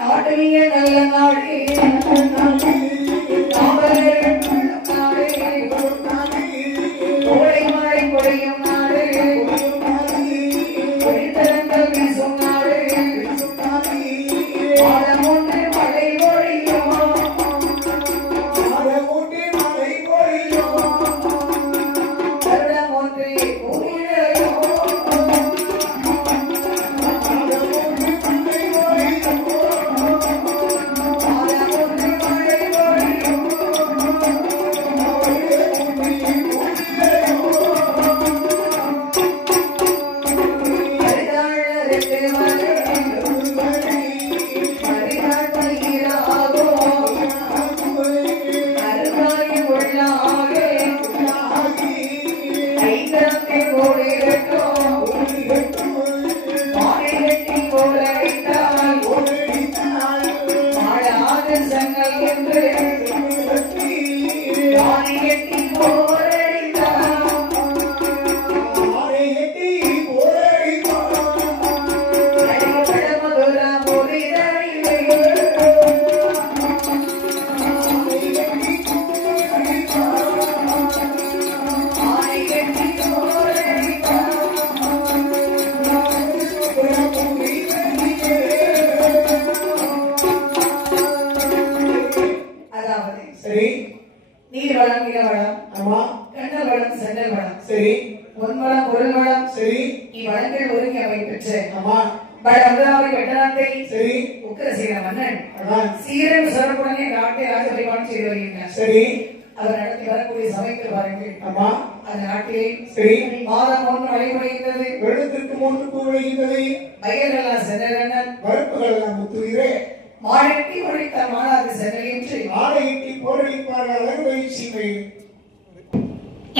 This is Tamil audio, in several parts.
நாட்டிலேயே நல்ல நாடு கோடை மழை பொழியும் நாடு பொழித்தரங்கள் வீசும் நாடு மாதம் ஒன்று மழை பொழியும் வருடம் ஒன்று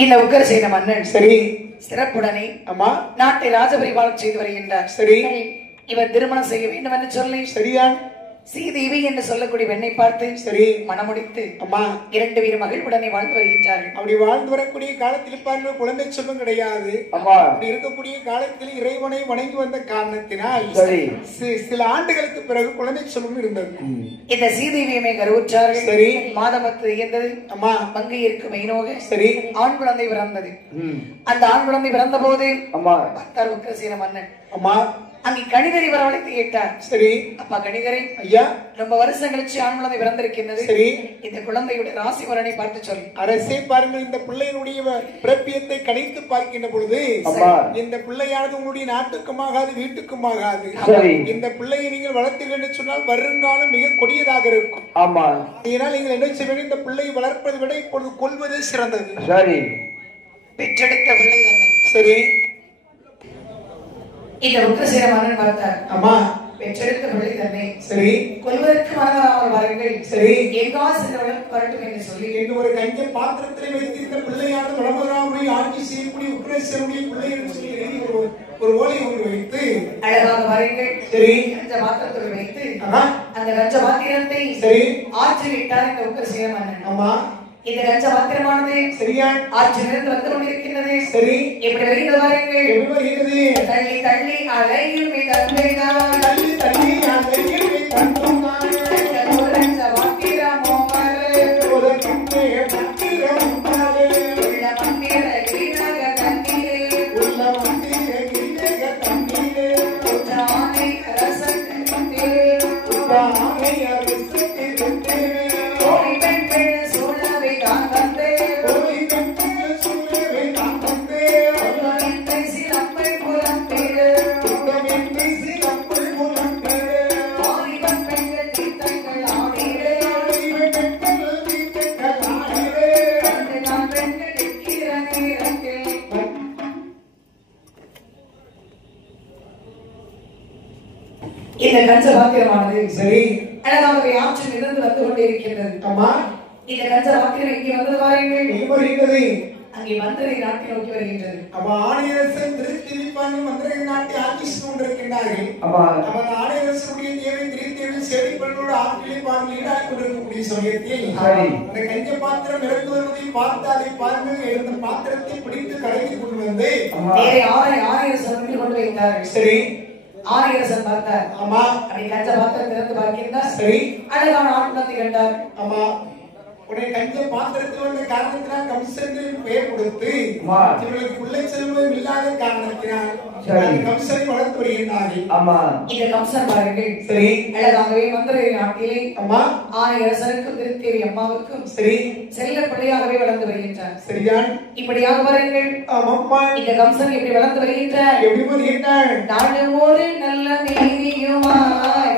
இந்த உக்கரசேன மன்னன் சரி சிறப்புடனே நாட்டை ராஜபரிபாலம் செய்து வருகின்றார். சரி இவர் திருமணம் செய்ய வேண்டும் என்று சொல்லி சரியான் சீதேவி என்று சொல்லக்கூடிய பெண்ணை பார்த்து சரி மனமுடித்து அம்மா 2 பேரும் மகிழ்வுடனே வாழ்ந்து வருகின்றார்கள். அப்படி வாழ்ந்து வரக்கூடிய காலத்தில் பாருங்கள் குழந்தை சொல்லும் கிடையாது. அப்படி இருக்கக்கூடிய காலத்தில் இறைவனை வணங்கி வந்த காரணத்தினால் சில ஆண்டுகளுக்கு பிறகு குழந்தை சொல்லும் இருந்தது. இந்த சீதேவியுமே கருவுற்றார்கள். சரி மாதமத்து இயந்தது. அம்மா மங்கை இருக்கு மெயினோக சரி ஆண் குழந்தை பிறந்தது. அந்த ஆண் குழந்தை பிறந்த போது அம்மா பார்த்தார் உக்கரசேன மன்னன். அம்மா அங்கே கணிதரை வரவழைத்து கேட்டார். சரி அப்பா கணிதரை ஐயா ரொம்ப வருஷம் கழிச்சு ஆண் குழந்தை பிறந்திருக்கின்றது. சரி இந்த குழந்தையுடைய ராசி பலனை பார்த்து சொல்லு. அரசே பாருங்கள் இந்த பிள்ளையினுடைய பிறப்பியத்தை கணித்து பார்க்கின்ற பொழுது இந்த பிள்ளையானது உங்களுடைய நாட்டுக்கும் ஆகாது வீட்டுக்கும் ஆகாது. இந்த பிள்ளையை நீங்கள் வளர்த்தீர்கள் என்று சொன்னால் வருங்காலம் மிக கொடியதாக இருக்கும். ஆமா இதனால் நீங்கள் என்ன செய்ய வேண்டும், இந்த பிள்ளையை வளர்ப்பதை விட இப்பொழுது கொல்வதே சிறந்தது. சரி பெற்றெடுத்த பிள்ளை தானே. சரி இந்த உக்கரசேன மன்னன் பார்த்தார். அம்மா பெற்றெடுத்த பிள்ளை தன்னை சரி கொல்வதற்கு மனதாமல் வாருங்கள். சரி எங்கா சென்றவர்கள் வரட்டும் என்று சொல்லி என்று ஒரு கஞ்ச பாத்திரத்திலே வைத்து இந்த பிள்ளையானது வளமராமுடைய ஆட்சி செய்யக்கூடிய உக்கரசேனுடைய பிள்ளை என்று சொல்லி எழுதி ஒரு ஓலை ஒன்று வைத்து அழகாக வாருங்கள். சரி கஞ்ச பாத்திரத்தில் வைத்து அந்த கஞ்ச பாத்திரத்தை சரி ஆற்றி விட்டார் இந்த உக்கரசேன மன்னன். அம்மா இந்த கஞ்ச பாத்திரமானது சரியா ஆற்றிலிருந்து வந்து கொண்டிருக்கின்றது. சரி எப்படி வருகிறது வாருங்கள். எப்படி வருகிறது தள்ளி தள்ளி அலையும் தந்தைதான் தள்ளி தள்ளி அலையும் தந்தைதான் ஒரு கஞ்ச பாத்திரமோ மரே ஒரு கஞ்ச பாத்திரம் மரே உள்ள மந்திர கிரீடக தண்ணீரே உள்ள மந்திர கிரீடக தண்ணீரே உச்சானை அரசன் தந்தீரே உச்சானை அரசன் தந்தீரே ஓடி பெண் பெண் சோழவை தான் வந்தே ஓடி பெண் பெண் சோழவை தான் வந்தே உலகின் பேசி நம்மை புலம்பீரே உலகின் பேசி நம்மை புலம்பீரே ஆதிவன் பெண்கள் தீர்த்தங்கள் ஆடிரே ஆதிவன் பெண்கள் தீர்த்தங்கள் ஆடிரே வந்து நான் பெண்கள் இருக்கிற நேரத்தில் இந்த கஞ்ச பாத்திரமானது சரி அழகாகவே ஆற்றில் இருந்து வந்து கொண்டிருக்கின்றது. அம்மா இந்த கஞ்ச பாத்திரம் இங்கே வந்து வாருங்கள். எங்கே வருகிறது அங்கே மந்திரை நாட்டை நோக்கி வருகின்றது. அப்ப ஆணையரசன் திருத்திரிப்பான் மந்திரை நாட்டை ஆட்சி செய்து கொண்டிருக்கின்றார்கள். அப்ப ஆணையரசனுடைய தேவை திருத்தேவி சேவை பண்ணோடு ஆற்றிலே பாருங்கள் ஈடாக கொண்டிருக்கக்கூடிய சமயத்தில் அந்த கஞ்ச பாத்திரம் இறந்து வருவதை பார்த்து அதை பாருங்கள் எழுந்த பாத்திரத்தை பிடித்து கடைக்கு கொண்டு வந்து வேற ஆணையரசன் கொண்டு வைத்தார்கள். சரி ஆரியரசன் பார்த்தார். ஆமா. அப்படி கஞ்ச பாத்திரம் திறந்து பார்க்கின்றார். சரி. அழகான ஆண் குழந்தை கண்டார். ஆமா. உடைய கஞ்ச பாத்திரத்தில் வந்த காரணத்தினால் கம்சன் பெயர் கொடுத்து இவர்களுக்கு பிள்ளை செல்வம் இல்லாத காரணத்தினால் கம்சனை வளர்த்து வருகின்றார்கள். ஆமா. இந்த கம்சன் பாருங்கள். சரி. அழகாகவே மந்திரை நாட்டிலே ஆமா ஆரியரசனுக்கும் திருத்தேவி அம்மாவுக்கும் சரி செல்ல பிள்ளையாகவே வளர்ந்து வருகின்றார். சரிதான். இப்படியாக பாருங்கள். ஆமாம்மா. இந்த கம்சன் எப்படி வளர்ந்து வருகின்றார்? எப்படி வருகின்றார்? நாடு ஒரு நல்ல மேனியுமாய்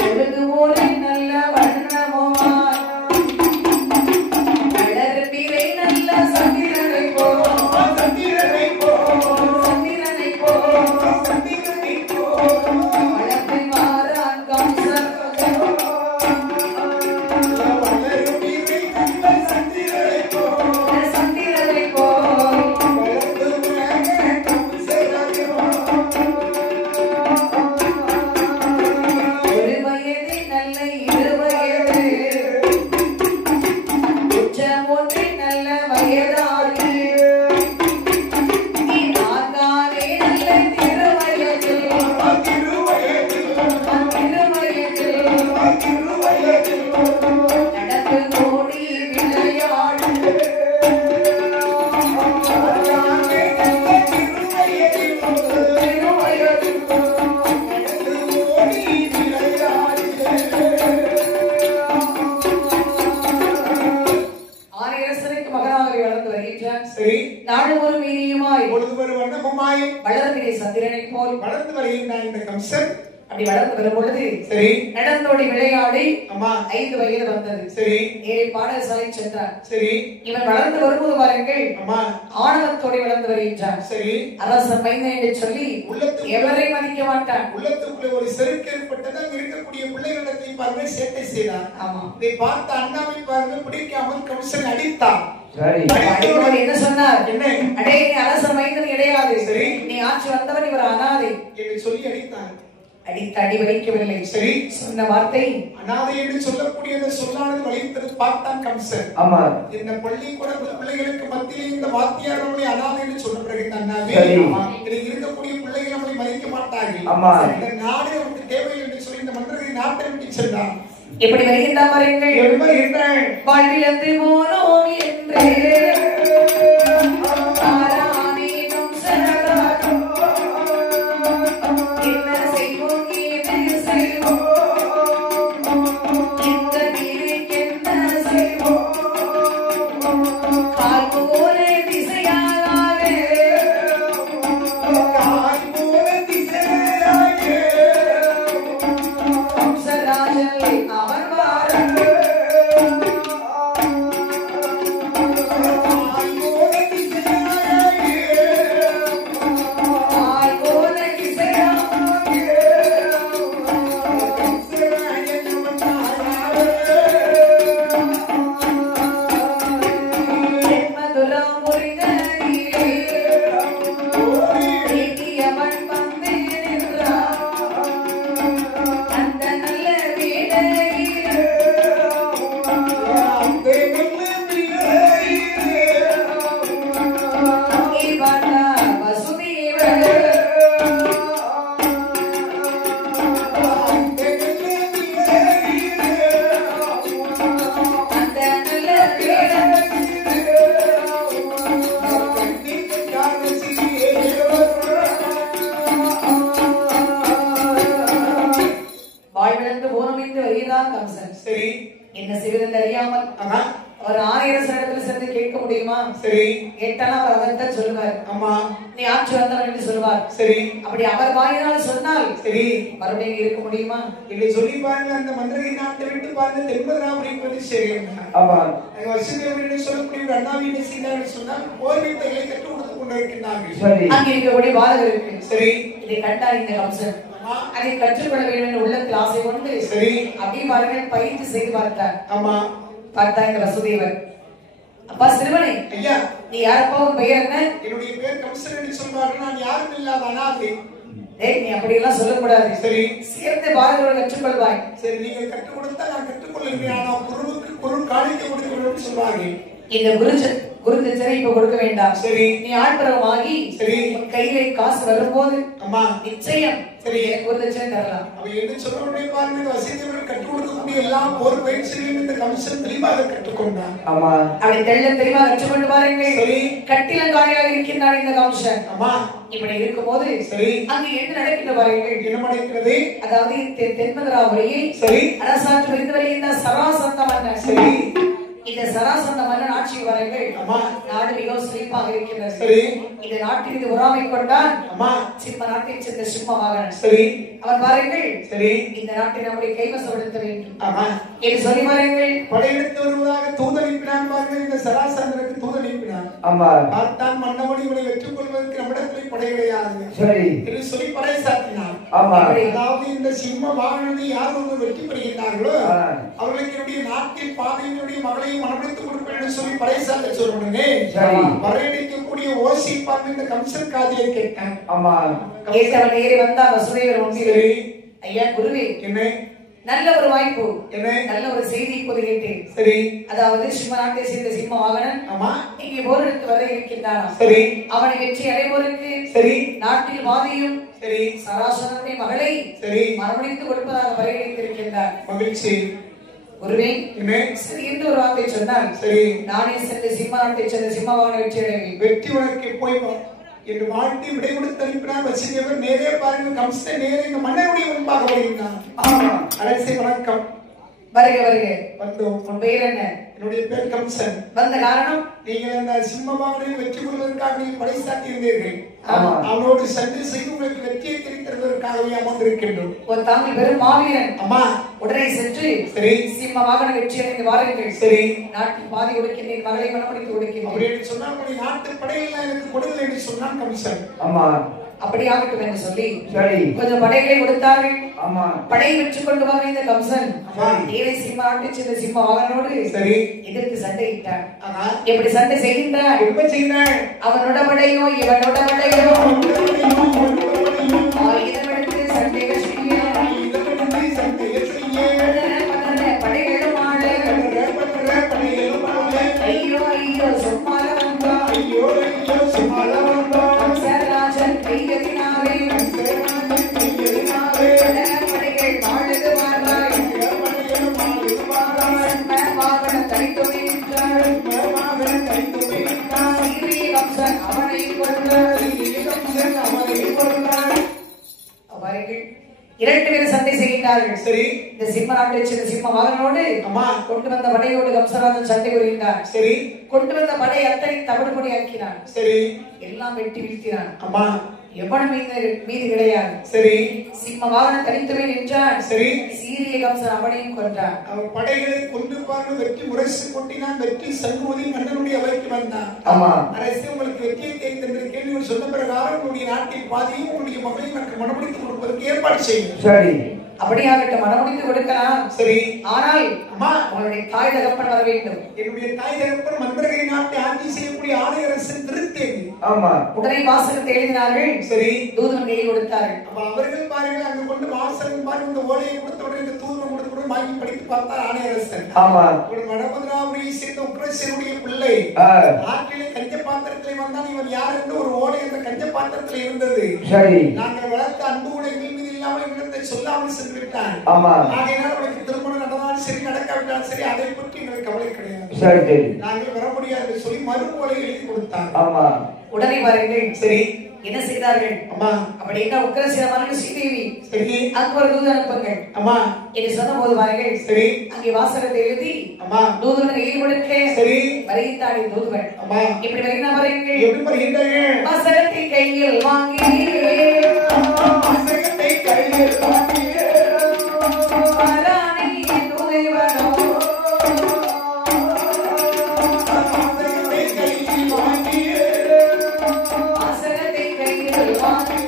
பொழுது ஒரு நல்ல வண்ணமுமாய் வளர்பிறை நல்ல சந்திரனை போல் சந்திரனை போல் சந்திரனை போல் சந்திரனை போல் வளர்ப்பை மாறான் கம்சன் வளர்பிறை நல்ல சந்திரனை போல் சந்திரனை போல் ஒரு வயது நல்ல இரு வயது உச்சம் ஒன்று நல்ல வயதாகி நான்கானே நல்ல திருவயது நடந்து ஓடி விளையாடு ஆரியரசனுக்கு மகனாகவே வளர்ந்து வருகின்றார். சரி. நாடு ஒரு மீனியுமாய் பொழுது ஒரு வண்ணமுமாய் வளர்பிறை சந்திரனை போல் வளர்ந்து வருகின்றான் இந்த கம்சன். அப்படி வளர்ந்து வரும் பொழுது சரி. நடந்தோடி விளையாடி ஆமா 5 வயது வந்தது. சரி. ஏழை பாடசாலை சென்றார். சரி. இவன் வளர்ந்து வரும்போது பாருங்கள் ஆமா ஆணவத்தோடு வளர்ந்து வருகின்றான். சரி. அரசன் மைந்தன் என்று சொல்லி உள்ளத்துக்குள்ள எவரையும் மதிக்க மாட்டான். உள்ளத்துக்குள்ள ஒரு செருக்கு ஏற்பட்டது. அங்க இருக்கக்கூடிய பிள்ளைகளிடத்தை பாருங்க சேட்டை செய்தார். ஆமா. இதை பார்த்த அண்ணாவை பாருங்க பிடிக்காமல் கம்சன் அடித்தார். சரி. அடித்தவர் என்ன சொன்னார்? என்ன? அடே நீ அரசன் மைந்தன் கிடையாது. சரி. நீ ஆட்சி வந்தவன் இவர் அனாதை என்று சொல்லி அடித்தார். அடித்து அடி வைக்கவில்லை. சரி. சொன்ன வார்த்தை அனாதை என்று சொல்லக்கூடிய அந்த சொல்லானது வலித்தது பார்த்தான் கம்சன். ஆமா. இந்த பள்ளிக்கூட பிள்ளைகளுக்கு மத்தியில் இந்த வாத்தியார் நம்மளை அனாதை என்று சொல்ல பிறகு அண்ணாவே இருக்கக்கூடிய பிள்ளைகள் நம்மளை மதிக்க மாட்டார்கள். இந்த நாடு நமக்கு தேவை என்று சொல்லி இந்த மந்திரத்தை நாட்டை விட்டு சென்றார். எப்படி வருகின்றார் பாருங்கள். வாழ்வில் என்று போனோம் என்று ஆராமீனும் சரதாகும் என்ன செய்வோம் ஏது செய்வோம் இந்த நீருக்கு என்ன செய்வோம் கால் போல திசையாக கம்சராஜனை அவன் வாழ என்ன செய்வது அறியாமல் அவர் ஆரியரசனிடத்தில் சென்று கேட்க முடியுமா? சரி. கேட்டாலும் அவர் அதைத்தான் சொல்லுவார். ஆமா, நீ ஆட்சி வந்தவன் என்று சொல்லுவார். சரி. அப்படி அவர் வாயினால் சொன்னால் சரி மறுபடியும் இருக்க முடியுமா? இல்லை சொல்லி பாருங்க. அந்த மந்திரகை நாட்டை விட்டு பாருங்க தென்பதராபுரிக்கு வந்து சேருங்க. ஆமா, வருஷத்தில் சொல்லக்கூடிய அண்ணாவி என்ன செய்தார்கள் சொன்னால் போர் வித்தைகளை கற்றுக் கொடுத்து கொண்டிருக்கிறார்கள். அங்கே இருக்கக்கூடிய பாலகருக்கு சரி இதை கண்டார் இந்த கம்சன். அதை கற்றுக்கொள்ள வேண்டும் என்று உள்ளத்தில் ஆசை கொண்டு சரி அப்படி பாருங்க பயிற்சி செய்து பார்த்தார். ஆமா, பார்த்தா இந்த வசுதேவர். அப்பா சிறுவனே, ஐயா நீ யாரப்பா? உன் பெயர் என்ன? என்னுடைய பெயர் கம்சன் என்று சொல்வார்கள். நான் யாரும் இல்லாத அனாதை. ஏய், நீ அப்படி எல்லாம் சொல்லக்கூடாது. சரி, சேர்ந்து பாரதோடு கற்றுக்கொள்வாய். சரி, நீங்கள் கற்றுக் கொடுத்தா நான் கற்றுக்கொள்கிறேன். ஆனால் குருவுக்கு குரு காணிக்க கொடுக்க வேண்டும் சொல்வார்கள். இந்த குருதட்சணை இப்ப கொடுக்க வேண்டாம். சரி. நீ ஆட்பரவமாகி சரி. கையில காசு வரும்போது அம்மா நிச்சயம் சரி எனக்கு குருதட்சணை தரலாம். அவ என்ன சொல்றவனே பாருங்க, வசதியவர் கற்றுக் கொடுக்கக்கூடிய எல்லா போர் பயிற்சிகளையும் இந்த கம்சன் தெளிவாக கற்றுக்கொண்டான். ஆமா அப்படி தெளிவாக கற்றுக்கொண்டு பாருங்கள். சரி. கட்டிலங்காரியாக இருக்கின்றான் இந்த கம்சன். அம்மா இப்படி இருக்கும்போது சரி அங்கு என்ன நடக்கின்ற பாருங்கள். என்ன நடக்கிறது? அதாவது தென்மதுராபுரியில் சரி அரசாட்சி இருந்து வருகின்ற சராசந்த மன்னன். சரி இந்த சராசந்த மன்னன் ஆட்சி வரங்கள். அம்மா நாடு மிகவும் செழிப்பாக இருக்கின்றது. சரி இந்த நாட்டின் மீது உறாமை கொண்டான். அம்மா சிம்ம நாட்டைச் சேர்ந்த சிம்மவாகன். சரி அவர் பாருங்கள். சரி இந்த நாட்டை நம்முடைய கைவசப்படுத்த வேண்டும் ஆமா என்று சொல்லி பாருங்கள். படையெடுத்து வருவதாக தூதனுப்பினான் பாருங்கள். இந்த சராசந்திரனுக்கு தூதனுப்பினான். ஆமா பார்த்தான் மன்னவடி இவனை வெற்றி கொள்வதற்கு நம்மிடத்தில் படை கிடையாது சரி என்று சொல்லி படை சாத்தினான். ஆமா அதாவது இந்த சிம்ம வாகனத்தை யார் ஒருவர் வெற்றி பெறுகிறார்களோ அவர்களுக்கு என்னுடைய நாட்டில் பாதையினுடைய மகளையும் மனப்படுத்திக் கொடுப்பேன் என்று சொல்லி படை சாத்த சொல்லுங்க. வரையடிக்கக்கூடிய ஓசி பார்த்து இந்த கம்சன் காதியை கேட்டான். ஆமா கேட்டவன் ஏறி வந்தா வசுதேவர் ஒன்றில் ஐயா குருவே என்ன நல்ல ஒரு வாய்ப்பு, என்ன நல்ல ஒரு செய்தி இப்போது கேட்டேன். சரி அதாவது சிம்ம நாட்டை சேர்ந்த சிம்ம வாகனன் ஆமா இங்கே போர் எடுத்து வர இருக்கின்றான். சரி அவனை வெற்றி அடைவோருக்கு சரி நாட்டில் வாதியும் சரி சராசரனுடைய மகளை சரி மறுமணித்து கொடுப்பதாக பரிகணித்திருக்கின்றார். மகிழ்ச்சி. குருவே என்ன சரி என்று ஒரு வார்த்தை சொன்னார். சரி நானே சென்று சிம்ம நாட்டை சேர்ந்த சிம்ம வாகன வெற்றி அடைவேன். வெற்றி உனக்கு போய் என்று வாழ்த்தி விடை கொடுத்து அனுப்பினார். வசியவர் நேரே பாருங்க, கம்சன் நேரே இந்த மன்னருடைய முன்பாக வருகிறார். அரசே வணக்கம். வருக வருக. வந்தோம். உன் பெயர் என்ன? என்னுடைய பேர் கம்சன். வந்த காரணம்? நீங்கள் அந்த சிம்மவாகனை வெற்றி கொள்வதற்காக நீங்கள் படை சாட்டியிருந்தீர்கள். ஆமா அவனோடு சண்டை செய்து உங்களுக்கு வெற்றியை தெரிவித்ததற்காகவே அமர்ந்திருக்கின்றோம். ஒரு தாங்கள் வெறும் மாவீரன். அம்மா உடனே சென்று சரி சிம்ம வாகன வெற்றி அடைந்து வாருங்கள். சரி நாட்டில் பாதி கொடுக்கின்றேன், மகளை மனமடித்து கொடுக்கின்றேன் அப்படின்னு சொன்னால் உங்களுடைய நாட்டு படையெல்லாம் எனக்கு கொடுங்கள் என்று சொன்னான் கம்சன். ஆமா அப்படி ஆகட்டும் என்று சொல்லி சரி கொஞ்சம் படைகளை கொடுத்தார்கள். ஆமா படை வெற்றி கொண்டு வர இந்த கம்சன் நேரே சிம்ம நாட்டை சேர்ந்த சிம்ம வாகனோடு சரி எதிர்த்து சண்டையிட்டான். ஆனா எப்படி சண்டை செய்கின்றான்? என்ன செய்தார்? அவனோட படையோ இவனோட படையோ ஆயுதம் எடுத்து சண்டைகள் செய்ய படைகளும் ஆட ஐயோ ஐயோ சராஜன் கையதினாவே படைகள் வாழுது வாழ்வாய் வாகன கைத்தொகை கம்சன் அவனை இரண்டு பேரும் சண்டை செய்கின்றார்கள். சரி இந்த சிம்ம நாட்டை சேர்ந்த சிம்ம வாகனோடு அம்மா கொண்டு வந்த படையோடு கம்சராஜன் சண்டை புரிகின்றார். சரி கொண்டு வந்த படை அத்தனை தவிடு பொடி ஆக்கினான். சரி எல்லாம் வெட்டி வீழ்த்தினான். அம்மா எவனும் மீது கிடையாது. சரி சிம்ம வாகனம் தனித்துவே நின்றான். சரி சீரிய கம்சன் அவனையும் கொன்றான். அவன் படைகளை கொண்டு பார்த்து வெற்றி முரசு கொட்டினான். வெற்றி சண்முகதி மன்னனுடைய அவைக்கு வந்தான். ஆமா அரசு உங்களுக்கு வெற்றியை தெரிந்திருக்கேன். நீங்கள் சொன்ன பிரகாரம் உங்களுடைய நாட்டின் பாதியும் உங்களுடைய மகளையும் எனக்கு மனமுடித்து கொடுப்பதற்கு ஏற்பாடு செய்யும். சரி அப்படியாகட்டும், மனமுடித்து கொடுக்கலாம். சரி ஆனால் அம்மா உங்களுடைய தாய் தகப்பன் வர வேண்டும். என்னுடைய தாய் தகப்பன் மந்திரகை நாட்டை ஆட்சி செய்யக்கூடிய ஆணையரசன் திருத்தேவி. ஆமா உடனே வாசகத்தை எழுதினார்கள். சரி தூதன் கையில் கொடுத்தார்கள். அப்ப அவர்கள் பாருங்கள், அங்க கொண்டு வாசகன் பாருங்க இந்த ஓலையை கொடுத்த உடனே இந்த தூதன் கொடுத்த உடனே வாங்கி படித்து பார்த்தார் ஆணையரசன். ஆமா ஒரு வடமதுராபுரியை சேர்ந்த உக்ரசனுடைய பிள்ளை ஆற்றிலே கஞ்ச பாத்திரத்திலே வந்தான். இவன் யார் என்று ஒரு ஓலை அந்த கஞ்ச பாத்திரத்தில் இருந்தது. சரி நாங்கள் வளர்த்த அன்பு உடைய மீது இல்லாமல் இவனத்தை சொல்லாமல் சென்று விட்டான். ஆமா ஆகையினால் உனக்கு திருமணம் நடந்தாலும் சரி நடக்காவிட்டாலும் சரி அதை பற்றி எங்களுக்கு கவலை கிடையாது. சரி சரி நாங்கள் வர முடியாது சொல்லி மறு ஓலை எழுதி கொடுத்தார். ஆமா உடனே வாருங்கள். சரி என்ன செய்தார்கள்? அம்மா அப்படி என்ன உக்ரசேனமான ஸ்ரீதேவி சரி அங்கு ஒரு தூதன் அனுப்புங்கள் அம்மா என்று சொன்ன போது வாருங்கள். சரி அங்கே வாசகத்தை எழுதி அம்மா தூதன் கையில் கொடுக்க சரி வருகின்றாடி தூதுவன். அம்மா இப்படி வருகின்ற வாருங்கள். எப்படி வருகின்றன? வாசகத்தை கையில் வாங்கி வாசகத்தை கையில் வாங்கி வரானே தூதுவனோ வாசகத்தை கையில் வாங்கி வாசகத்தை கையில் வாங்கி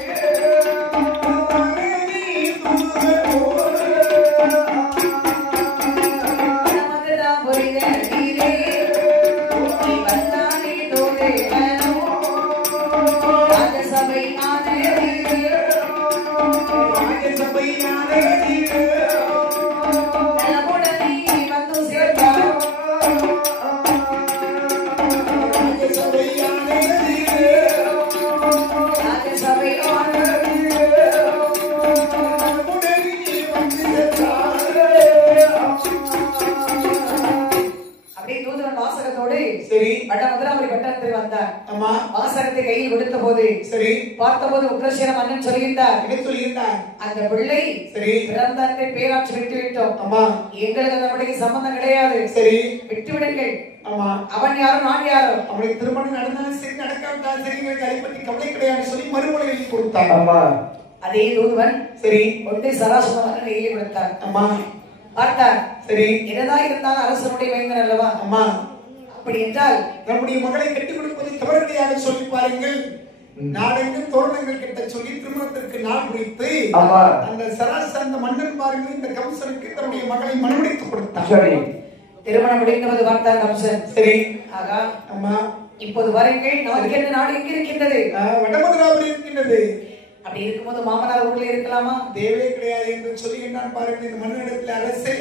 நமதுதான் புரிதலே நீ வந்தானே தூதுவனோ ராஜசபை ஆணையரே ராஜசபை ஆணையரே நலமுடனே வந்து சேர்ந்தார். ஆமா வாசகத்தை கையில் கொடுத்த போது சரி பார்த்தபோது உக்ரசேன மன்னன் சொல்லியிருந்தார். என்ன சொல்லியிருந்தார்? அந்த பிள்ளை சரி பிறந்த அன்றை பேராட்சி விட்டு விட்டோம். ஆமா எங்களுக்கு நம்முடைய சம்பந்தம் கிடையாது. சரி விட்டு விடுங்கள். ஆமா அவன் யாரோ நான் யாரோ. அவனுக்கு திருமணம் நடந்தாலும் சரி நடக்காவிட்டாலும் சரி எனக்கு அதை பற்றி கவலை கிடையாது சொல்லி மறுமொழி எழுதி கொடுத்தார். ஆமா அதே தூதுவன் சரி ஒன்றை சராசரமாக எழுதி கொடுத்தார். ஆமா பார்த்தார். சரி என்னதான் இருந்தாலும் அரசனுடைய மைந்தன் அல்லவா. ஆமா அப்படி என்றால் நம்முடைய மகளை கட்டிக் கொடுப்பது தவறுடையாக சொல்லி பாருங்கள். நாடெங்கும் தோரணங்கள் கிட்ட சொல்லி திருமணத்திற்கு நாள் குறித்து அந்த சராசர் அந்த மன்னன் பாருங்கள் இந்த கம்சனுக்கு தன்னுடைய மகளை மனமுடித்து கொடுத்தார். சரி திருமணம் முடிந்தது பார்த்தார் கம்சன். சரி ஆகா ஆமா இப்போது வாருங்கள். நமக்கு என்ன நாடு எங்க இருக்கின்றது? வடமதுராவில் இருக்கின்றது. அப்படி இருக்கும்போது மாமனார் ஊர்ல இருக்கலாமா? தேவே கிடையாது என்று சொல்லி என்ன பாருங்கள் இந்த மன்னனிடத்தில் அரசே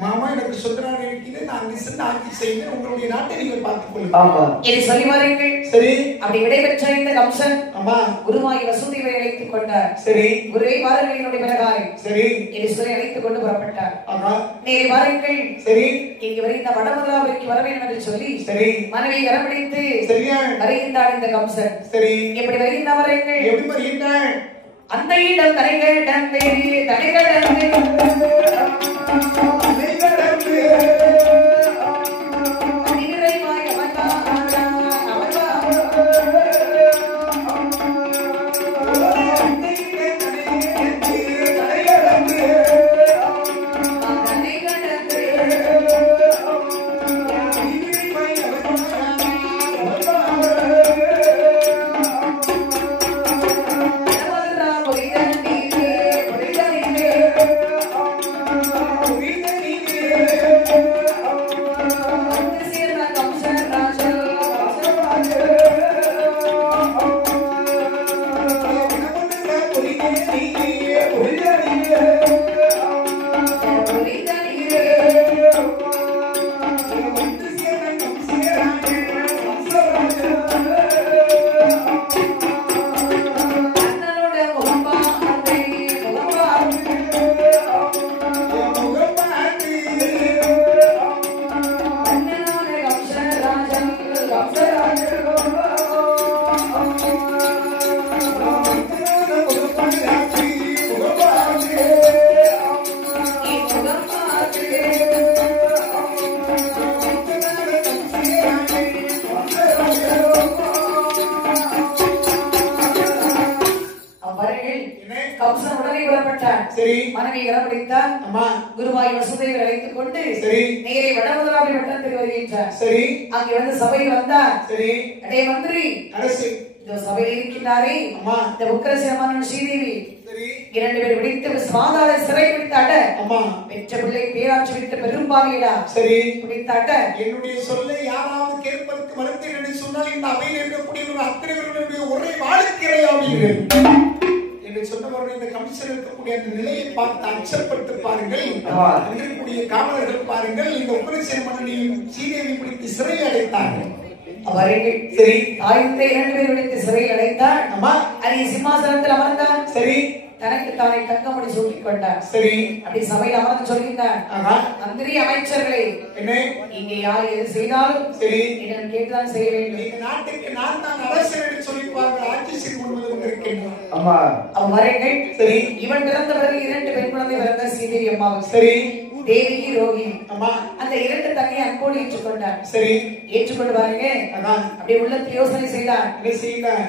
மாமா எனக்கு சொந்தனாக இருக்கிறது நான் அங்கு சென்று ஆட்சி செய்து உங்களுடைய நாட்டை நீங்கள் பார்த்துக் கொள்ளுங்கள் இதை சொல்லி வாருங்கள். சரி அப்படி விடைபெற்ற இந்த கம்சன் ஆமா குருவாய் வசுதேவரை அழைத்துக் கொண்டார். சரி குருவை வாருங்கள் என்னுடைய பிரகாரம். சரி இதை சொல்லி அழைத்துக் கொண்டு புறப்பட்டார். ஆமா நேரே வாருங்கள். சரி இங்கு வரை இந்த வடமதுராவிற்கு வர வேண்டும் என்று சொல்லி சரி மனைவி வரவழைத்து சரியா வருகின்றார் இந்த கம்சன். சரி எப்படி வருகின்ற வாருங்கள். எப்படி வருகின்றார்? அந்த இடம் தடைகள் மனைவி வரவழைத்தார். குருவாய் வசுதேவரை அழைத்துக் கொண்டு நேரே வடமதுராவில் வட்டத்துக்கு வருகின்றார். அங்கே வந்து சபையில் வந்தார். அடே மந்திரி இந்த சபையில் இருக்கின்றாரே இந்த உக்கிரசேன மன்னன் ஸ்ரீதேவி இரண்டு பேர் விடுத்து சாதார சிறை விடுத்தாட்ட பெற்ற பிள்ளை பேராட்சி விடுத்த பெரும்பாவியடா விடுத்தாட்ட என்னுடைய சொல்லை யாராவது கேட்பதற்கு மறுத்தேன் என்று சொன்னால் இந்த அவையில் இருக்கக்கூடிய ஒரு அத்திரைகளுடைய ஒரே வாழ்க்கையாவீர்கள் என்று சொன்னவர்கள் இந்த கமிஷன் இருக்கக்கூடிய அந்த நிலையை பார்த்து அச்சப்பட்டு பாருங்கள். இருக்கக்கூடிய காவலர்கள் பாருங்கள் இந்த உக்கிரசேன மன்னனையும் ஸ்ரீதேவி பிடித்து சிறையில் அடைத்தார்கள். அவர்கள் சரி ஆயுத இரண்டு பேர் விடுத்து சிறையில் அடைத்தார். அரிய சிம்மாசனத்தில் அமர்ந்தார். சரி தனக்கு தானே தங்கமணி சூட்டிக் கொண்டார். சரி அப்படி சபையில் அமர்ந்து சொல்கின்றார். மந்திரி அமைச்சர்களே என்ன இங்கே யார் எது செய்தாலும் சரி என்னிடம் கேட்டுதான் செய்ய வேண்டும். இந்த நாட்டுக்கு நான் தான் அரசன் என்று சொல்லிப்பார்கள் ஆட்சி செய்து கொண்டு இருக்கின்றோம். அவர்கள் சரி இவன் பிறந்த பிறகு இரண்டு பெண் குழந்தை பிறந்த ஸ்ரீதேவி அம்மாவுக்கு சரி தேவி ரோகி அந்த இரண்டு தங்கை அன்போடு ஏற்றுக்கொண்டார். சரி ஏற்றுக்கொண்டு பாருங்க அப்படி உள்ளத்தில் யோசனை செய்தார்.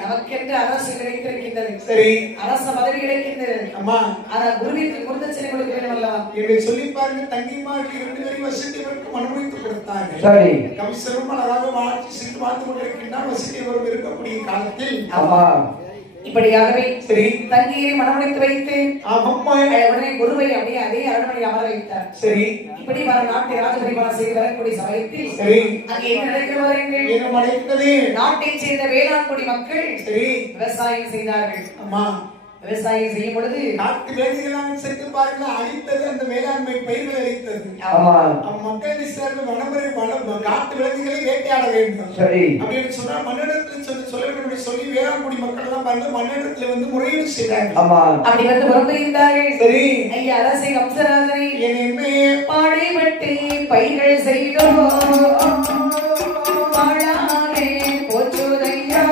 நமக்கென்று அரசு கிடைத்திருக்கின்றது. சரி அரச பதவி கிடைக்கின்றது. ஆனால் குருவிற்கு குருதட்சணை கொடுக்க வேண்டும் அல்லவா என்று சொல்லி பாருங்க. தங்கிமாருக்கு இரண்டு பேரும் வசதியவருக்கு மனமுடித்து கொடுத்தார்கள். சரி கமிஷனரும் அழகாக ஆட்சி செய்து வாழ்ந்து கொண்டிருக்கின்றார். வசதியவரும் இருக்கக்கூடிய காலத்தில் இப்படியாகவே சரி தங்கியை மனமுடித்து வைத்து உடனே குருவை அப்படியே அதே அரண்மனை அமர வைத்தார். சரி இப்படி வர நாட்டை ராஜபரிபாலனம் செய்து வரக்கூடிய சமயத்தில் சரி அங்கே என்ன நடக்கிறது? நாட்டை சேர்ந்த வேளாண்குடி மக்கள் சரி விவசாயம் செய்தார்கள். விவசாயம் செய்யும் பொழுது நாட்டு வேலைகளாக சென்று பாருங்க அழித்தது அந்த வேளாண்மை பயிர்கள் அழித்தது. மக்கள் சேர்ந்து வனமுறை காட்டு விலங்குகளை வேட்டையாட வேண்டும் அப்படின்னு சொன்னா மன்னிடத்தில் சொல்ல வேண்டும் சொல்லி வேளாண்குடி மக்கள் எல்லாம் பாருங்க மன்னிடத்துல வந்து முறையீடு செய்தாங்க. அப்படி வந்து புறப்படுகின்றார்கள். சரி ஐயா அரசை கம்சராஜனை என்ன பாடைபட்டு பயிர்கள் செய்தோம் பாழானே போச்சுதையா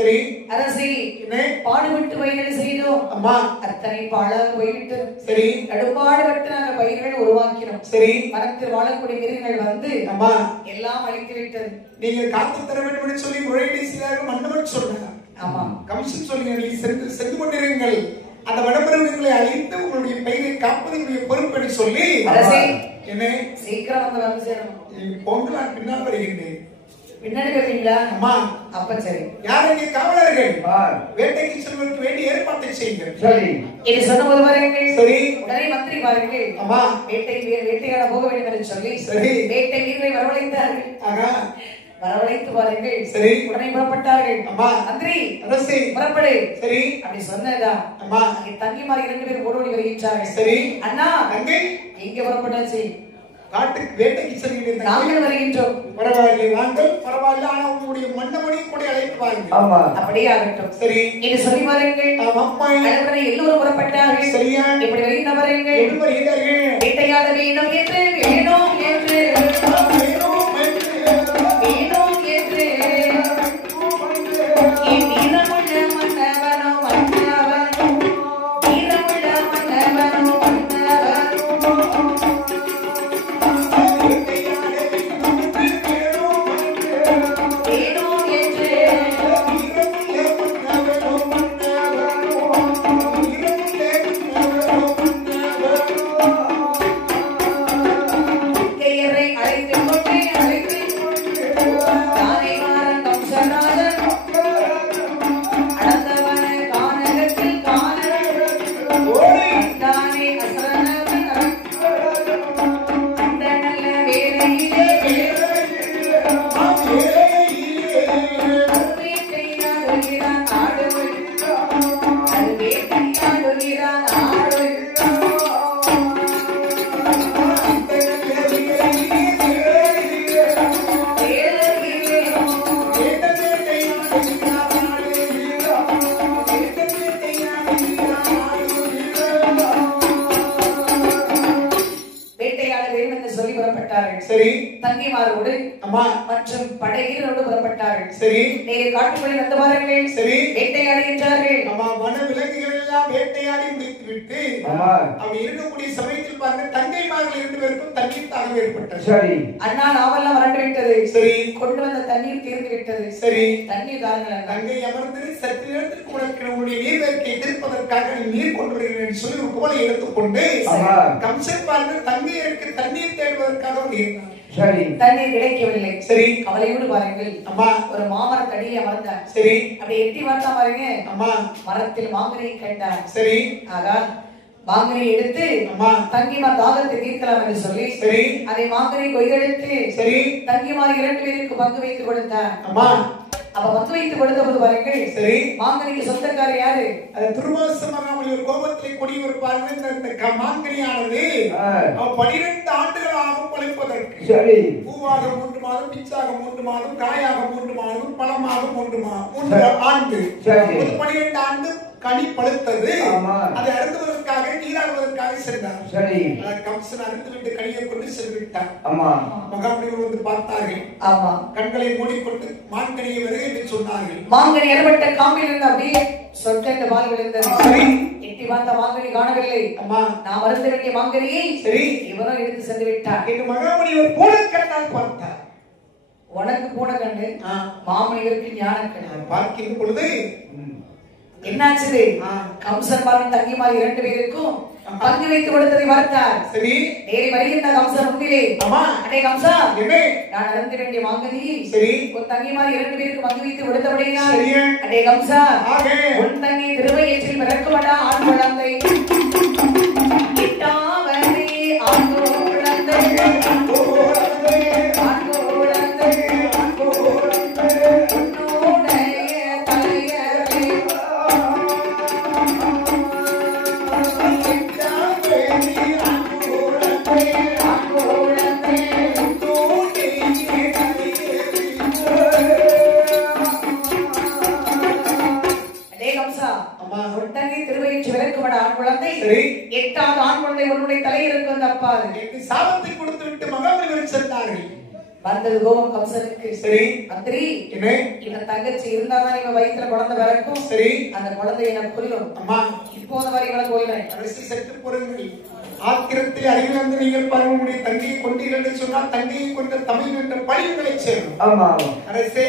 சரி. அரசி என்ன பாடுபட்டு பயிர்கள் செய்தோம். அம்மா அத்தனை பாழாக போய்விட்டு சரி. கடுப்பாடுபட்டு நாங்கள் பயிர்கள் உருவாக்கினோம். சரி. மரத்தில் வாழக்கூடிய மிருகங்கள் வந்து அம்மா எல்லாம் அழித்து விட்டது. நீங்க காத்து தர வேண்டும் என்று சொல்லி முறையீடு செய்தார்கள். மன்னவன் சொல்றாங்க. ஆமா கமிஷன் சொல்லுங்க. நீங்க சென்று கொண்டிருங்கள். அந்த வனமிருகங்களை அழித்து உங்களுடைய பெயரை காப்பது என்னுடைய பொறுப்படி சொல்லி அரசே என்ன சீக்கிரம் வந்து சேரணும். போன்று நான் பின்னால் வருகின்றேன். பின்னாடி வருவீங்களா? அம்மா அப்ப சரி. யார் இங்கே காவலர்கள்? வேட்டைக்கு செல்வதற்கு வேண்டிய ஏற்பாட்டை செய்யுங்கள். சரி. இது சொன்ன ஒரு வாருங்கள். சரி. உடனே மந்திரி வாருங்கள். அம்மா வேட்டையாட போக வேண்டும் என்று சொல்லி சரி வேட்டை வீரரை வரவழைத்தார்கள். ஆகா வரவழைத்து வாருங்கள். சரி. உடனே புறப்பட்டார்கள். அம்மா மந்திரி அரசே புறப்படு. சரி. அப்படி சொன்னதா அம்மா அங்கே தங்கிமார் 2 பேர் ஓடோடி வருகின்றார்கள். சரி. அண்ணா தங்கை எங்க புறப்பட்டாச்சு? காட்டுக்கு வேட்டைக்கு செல்கிறேன். நாங்கள் வருகின்றோம். பரவாயில்லை வாங்கள். பரவாயில்ல. ஆனா உங்களுடைய மன்னமணி கூட அழைத்து வாருங்கள். ஆமா அப்படியே ஆகட்டும். சரி. இது சொல்லி வாருங்கள். அம்மா அனைவரும் எல்லோரும் புறப்பட்டார்கள். சரியா இப்படி வருகின்ற வருங்கள். எப்படி வருகிறார்கள்? வேட்டையாட வேணும் என்று வேணும் என்று வேணும் என்று வீரமுள்ள மன்னவனோ மன்னவனோ வீரமுள்ள மன்னவனோ மன்னவனோ வேணும் என்று கையரை அழைத்து கொண்டு தானே மாறன் கம்சராஜன் அடந்தவன கானகத்தில் காண தானே அசரணவன் அந்த நல்ல வேலையிலே வேட்டையாடுகிறான் ஆடுகள் அது வேட்டையாடுகிறான் ஆடுகள் வேட்டையாட வேண்டும் என்று சொல்லி புறப்பட்டார்கள். சரி. தங்கிமாரோடு அம்மா மற்றும் படை வீரரோடு புறப்பட்டார்கள். சரி. நேரே காட்டுக்குள்ளே வந்து பாருங்கள். சரி. வேட்டையாடுகின்றார்கள். அம்மா வன விலங்குகள் எல்லாம் வேட்டையாடி முடித்து விட்டு அப்படி இருக்கக்கூடிய சமயத்தில் பாருங்க தங்கைமார்கள் 2 பேருக்கும் தண்ணீர் தாகம் ஏற்பட்டது. சரி. அண்ணா நாவெல்லாம் வறண்டு விட்டது. சரி. கொண்டு வந்த தண்ணீர் தீர்ந்து விட்டது. சரி. தண்ணீர் தாருங்கள். தங்கை அமர்ந்து சற்று நேரத்திற்கு உனக்கு உன்னுடைய நீர்வேர்க்கை தீர்ப்பதற்காக நீ நீர் கொண்டு வருகிறேன் என்று சொல்லி ஒரு குவளை எடுத்துக்கொண்டு கம்சன் பாருங்க தங்கையருக்கு தண்ணீர் தேடுவதற்காக வருகிறார். சரி. தண்ணீர் கிடைக்கவில்லை. சரி. கவலையோடு பாருங்கள். அம்மா ஒரு மாமரத்தடியில் அமர்ந்தார். சரி. அப்படி எட்டி பார்த்தா பாருங்க. அம்மா மரத்தில் மாங்கனியை கண்டார். சரி. ஆகா மாங்கனியை எடுத்து அம்மா தங்கிமார் தாகத்தை தீர்க்கலாம் என்று சொல்லி சரி. அதை மாங்கனி கொய்தெடுத்து சரி. தங்கிமார் 2 பேருக்கு பங்கு வைத்து கொடுத்தார். அம்மா அப்ப பங்கு வைத்து கொடுத்த போது பாருங்கள். சரி. மாங்கனிக்கு சொந்தக்காரர் யாரு? அது திருமாச மகாமணி ஒரு கோபத்திலே கொடியவர் பாருங்க. இந்த மாங்கனியானது 12 ஆண்டுகள் ஆகும் பழுப்பதற்கு. சரி. பூவாக 3 மாதம், பிச்சாக 3 மாதம், காயாக 3 மாதம், பழமாக 3 ஆண்டு. 12 ஆண்டு கனி பழுத்தது. அதை அருந்துவதற்காக நீராடுவதற்காக சென்றார். சரி. கம்சன் அருந்து விட்டு கனியை கொண்டு சென்றுவிட்டார். மகாமணிவர் வந்து பார்த்தார்கள். ஆமா. கண்களை மூடிக்கொண்டு மாங்கனியை வருகை என்று சொன்னார்கள். மாங்கனி அறுபட்ட காம்பில் இருந்து அப்படியே சொற்க பால் விழுந்தது. சரி. எட்டி பார்த்த மாங்கனி காணவில்லை. அம்மா நான் அருந்த வேண்டிய மாங்கனியை சரி இவரும் எடுத்து சென்று விட்டார். எங்க மகாமணிவர் பூனை கண்ணால் பார்த்தார். உனக்கு பூனை கண்ணு, மாமணிவருக்கு ஞான கண்ணு. பார்க்கின்ற பொழுது என்னாச்சு? கம்சன் பாருங்க தங்கிமார் 2 பேருக்கும் பங்கு வைத்து கொடுத்ததை பார்த்தார். சரி. நேரி வருகின்ற கம்சன் முன்னிலே அடே கம்சா நான் அருந்த வேண்டிய மாங்கனியை சரி ஒரு தங்கிமார் 2 பேருக்கு பங்கு வைத்து கொடுத்தபடியினால் அடே கம்சா உன் தங்கி திருவயிற்றில் பிறக்குமடா ஆண் குழந்தை இட்டாவரே ஆண் குழந்தை ஆண் குழந்தை சாபத்தை கொடுத்து விட்டு மகாபலிபுரம் சென்றார்கள். வந்தது கோபம் கம்சனுக்கு. சரி மந்திரி என்ன இவன் தங்கச்சி இருந்தாதான் இவன் வயிற்றுல குழந்தை பிறக்கும். சரி அந்த குழந்தை எனக்கு புரியும். அம்மா இப்போது வரை இவனை போயிடுறேன். அரசு செத்து பொருள்கள் ஆத்திரத்தை அறிவிழந்து நீங்கள் பருவமுடைய தங்கையை கொண்டீர்கள் என்று சொன்னால் தங்கையை கொண்ட தமிழ் என்ற பழிவுகளை சேரும். ஆமா அரசே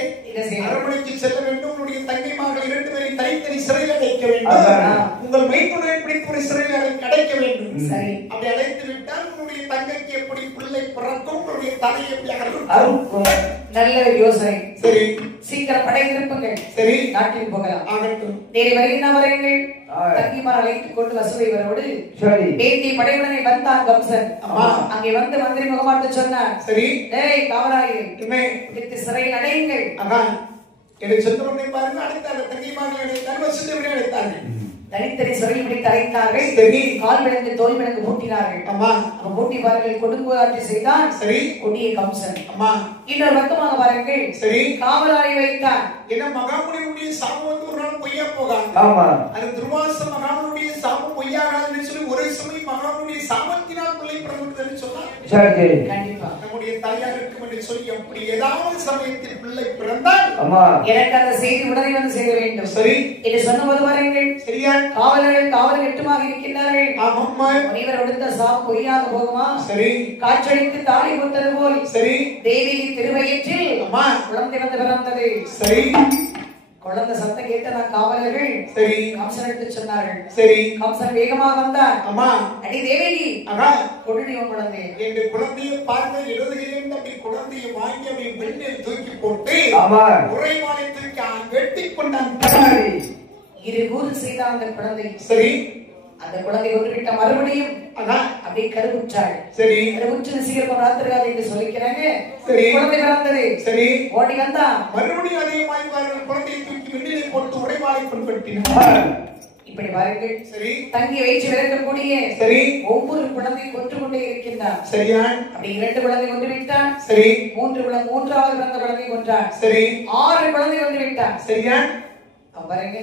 அரண்மனைக்கு செல்ல வேண்டும். உன்னுடைய தங்கைமார்கள் 2 பேரை தனித்தனி சிறையில் அடைக்க வேண்டும். உங்கள் மைத்துனரை பிடித்து ஒரு சிறையில் அடைக்க வேண்டும். சரி அப்படி அடைத்து விட்டால் உன்னுடைய தங்கைக்கு எப்படி பிள்ளை பிறக்கும், உன்னுடைய தலையை எப்படி அறுக்கும். நல்ல யோசனை. சரி சீக்கிரம் படை திருப்புங்கள். சரி நாட்டில் போகலாம். ஆகட்டும். நேரே வருங்கள். தங்கிமார் அழைத்துக் கொண்டு வசுதேவரோடு வேண்டிய படையுடனே வந்தான் கம்சன். அங்கே வந்து மந்திரி முகமாட்டு சொன்னார். சரி டேய் காவலாளிகள் சிறையில் அடையுங்கள். என்னை சொந்தமனை பாருங்க. அழைத்தார்கள் தங்கிமார்கள் அழைத்தார்கள், வசுதேவரை அழைத்தார்கள். தனித்தனி சிறையில் பிடித்து அடைத்தார்கள். சரி கால் விளங்கு தோல் விளங்கு பூட்டினார்கள். அவன் பூட்டிவார்கள் கொடுங்குவாற்றி செய்தான். சரி கொடிய கம்சன். அம்மா இன்னொரு பக்கமாக பாருங்கள். சரி காவலாளி வைத்தான். என்ன மகாமுனியுடைய சாபம் வந்து ஒரு நாள் பொய்யா போகாது. ஆமா அது துர்வாச மகாமுனியுடைய சாபம் பொய்யாகாதுன்னு சொல்லி ஒரே சமயம் மகாமுனியுடைய சாபத்தினால் பிள்ளை பிறந்ததுன்னு சொன்னா சரி கண்டிப்பா நம்முடைய தாயார் இருக்கும் என்று சொல்லி அப்படி ஏதாவது சமயத்தில் பிள்ளை பிறந்தால் ஆமா எனக்கு அந்த செய்தி உடனே வந்து சேர வேண்டும். சரி என்று சொன்னபோது பாருங்கள். சரியா காவலர்கள் காவல் கட்டுமாக இருக்கின்றார்கள். ஆமாம்மா முனிவர் கொடுத்த சாபம் பொய்யாக போகுமா? சரி காற்றடித்து தாலி போட்டது போல் சரி தேவி திருவயிற்றில் அம்மா குழந்தை வந்து பிறந்தது. சரி குழந்தை சத்தம் கேட்ட நான் காவலர்கள் சரி கம்சன் எடுத்து சொன்னார்கள். சரி கம்சன் வேகமாக வந்தான். அம்மா அடி தேவகி கொடுடி உன் குழந்தை. என் குழந்தையை பார்க்க எழுதுகிறேன். அப்படி குழந்தையை வாங்கி அப்படி வெண்ணில் தூக்கி போட்டு ஆமா உரைவாளை தூக்கி வெட்டி கொண்டான். இரு கூறு செய்தான் அந்த குழந்தை. சரி அந்த குழந்தை ஒன்றுவிட்ட மறுபடியும் அப்படியே கருவுற்றாள். சரி கருவுற்று சீக்கிரம் ராத்திரிகாது என்று சொல்லிக்கிறாங்க. சரி குழந்தை பிறந்தது. சரி ஓடி வந்தா மறுபடியும் அதே மாதிரி குழந்தையை தூக்கி வெண்ணிலை போட்டு உரைவாளை கொண்டு இப்படி பாருங்கள். சரி தங்கி வயிற்று விளக்கக்கூடிய சரி ஒவ்வொரு குழந்தை கொன்று கொண்டே இருக்கின்றார். சரியா அப்படி 2 குழந்தை கொண்டு விட்டான். சரி மூன்றாவது பிறந்த குழந்தை கொன்றான். சரி 6 குழந்தை கொண்டு விட்டான். சரியா பாருங்க.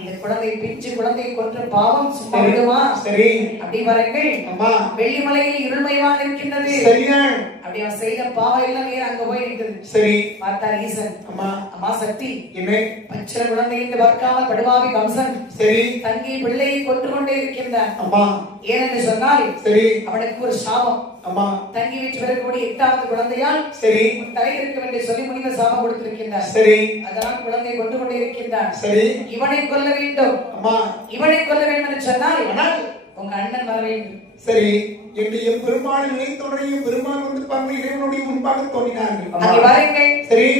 இந்த குழந்தை பிஞ்சு குழந்தையை கொன்ற பாவம் சும்மா விடுமா? சரி அப்படி பாருங்கள். அம்மா வெள்ளிமலையில் இருள்மயமாக இருக்கின்றது. சரியா அப்படி அவன் செய்த பாவம் எல்லாம் நேரம் அங்க போய் இருக்குது. சரி பார்த்தார் ஈசன். அம்மா அம்மா சக்தி என்ன பச்சை குழந்தை என்று பார்க்காமல் படுவாவி கம்சன் சரி தங்கி பிள்ளையை கொன்று கொண்டே இருக்கின்றான். அம்மா ஏனென்று சொன்னால் சரி அவனுக்கு ஒரு சாபம். அம்மா தங்கி வீட்டு வரக்கூடிய 8வது குழந்தையால் சரி தலை இருக்க வேண்டிய சொல்லி முனிவர் சாபம் கொடுத்திருக்கின்றார். சரி அதனால் குழந்தை கொண்டு கொண்டே இருக்கின்றான். சரி இவனை கொல்ல வேண்டும். அம்மா இவனை கொல்ல வேண்டும் என்று சொன்னால் உங்க அண்ணன் வர வேண்டும். சரி என்னுடைய பெருமாள் நினைத்தோடைய பெருமாள் வந்து பாருங்க இறைவனுடைய முன்பாக தோன்றினார்கள். அங்கே வாருங்கள். சரி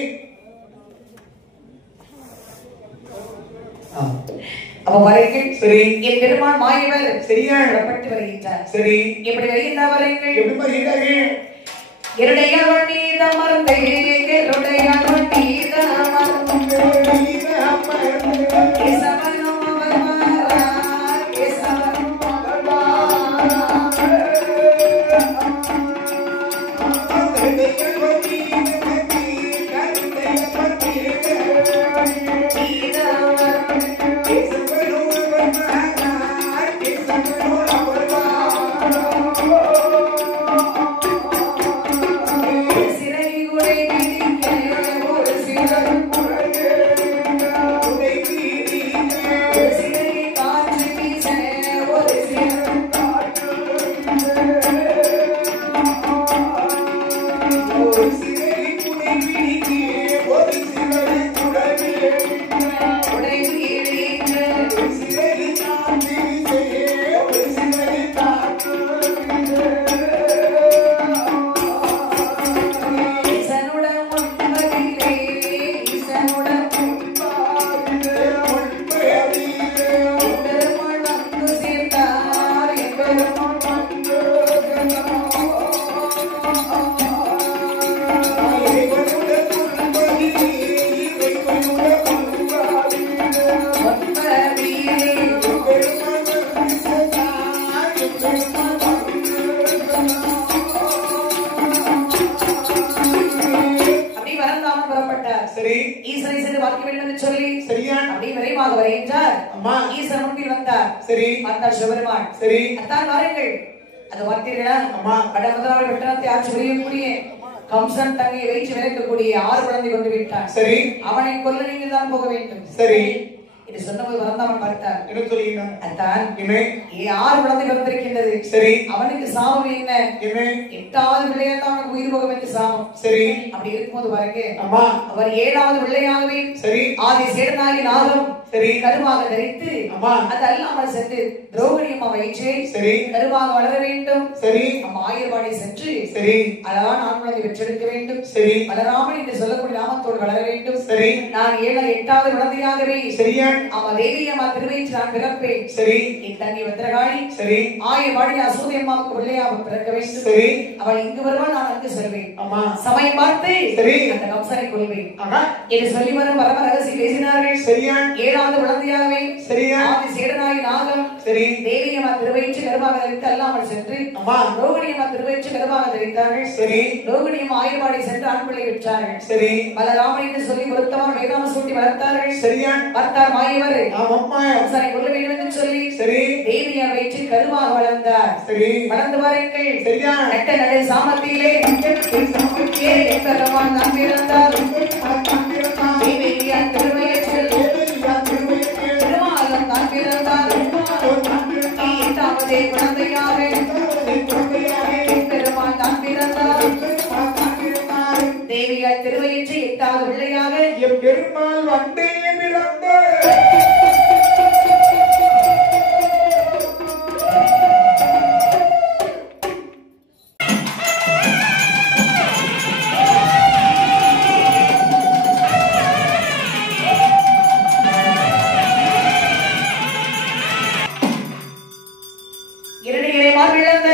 அப்ப வாருங்கள். சரி என் பெருமாள் மாயவர் சரியா புறப்பட்டு வருகின்றார். சரி எப்படி வருகின்றார் வாருங்கள். எப்படி வருகிறார்கள். என்னுடைய வண்டித மறந்தே என்னுடைய வண்டித மறந்தே கேசவனோ வருவாரா கேசவனோ கம்சன் தன்னை வைத்து விளக்கக்கூடிய 6 குழந்தை கொண்டு விட்டான். சரி. அவனை கொல்ல நீங்கள் தான் போக வேண்டும். சரி. இது சொன்னபோது வந்தவன் பார்த்தான். என்ன சொல்லினான்? அத்தான் என்ன 6 குழந்தை வந்திருக்கின்றது. சரி. அவனுக்கு சாபம் என்ன? என்ன 8வது பிள்ளையாதான் அவனுக்கு உயிர் போக வேண்டிய சாபம். சரி. அப்படி இருக்கும்போது பாருங்க, அம்மா அவர் 7வது பிள்ளையாகவே சரி ஆதி சேடனாகி நாகம் சரி கருவாக தரித்து அம்மா அது அல்லாமல் சென்று திரௌபதி அம்மா வயிற்றை சரி கருவாக வளர வேண்டும். சரி. அம்மா ஆயர்வாடி சென்று சரி அழகான ஆண் குழந்தை பெற்றெடுக்க வேண்டும். சரி. வளராமல் என்று சொல்லக்கூடிய நாமத்தோடு வளர வேண்டும். சரி. நான் 8வது குழந்தையாகவே சரியா அம்மா தேவி அம்மா திருவயிற்று நான் பிறப்பேன். சரி. என் தங்கை வந்திரகாளி சரி ஆயர்வாடி அசூதி அம்மாவுக்கு பிள்ளையாக பிறக்க வேண்டும். சரி. அவள் இங்கு வருவாள், நான் அங்கு செல்வேன். அம்மா சமயம் பார்த்து சரி அந்த கம்சனை கொள்வேன் ஆகா என்று சொல்லி வரும் பரம ரகசியம் பேசினார்கள். சரியா 7வது குழந்தையாகவே சரியா ஆதி சேடனாகி நாகம் சரி தேவி அம்மா திருவயிற்று கருவாக தரித்து அல்லாமல் சென்று அம்மா ரோகிணி அம்மா திருவயிற்று கருவாக தரித்தார்கள். சரி. ரோகிணி அம்மா ஆயர்வாடி சென்று ஆண் பிள்ளை பெற்றார்கள். சரி. பலராமன் என்று சொல்லி பொருத்தமான வேதாம சூட்டி வளர்த்தார்கள். சரியா பார்த்தார் மாயவர் ஆமாம்மா கம்சனை கொல்ல வேண்டும் என்று சொல்லி சரி தேவியா வயிற்று கருவாக வளர்ந்தார். சரி வளர்ந்து வாருங்கள். சரியா நட்ட நடு சாமத்திலே பெருமான் நான் பிறந்தார். தேவியா திருவயிற்றில் திருமாலம் தான் பிறந்தார். 8வது குழந்தையாக பெருமான் தான் பிறந்தார். தேவியா திருவயிற்று 8வது பிள்ளையாக என் பெருமாள் வந்தே பிறந்தார். இரண்டு இறைமார் இழந்த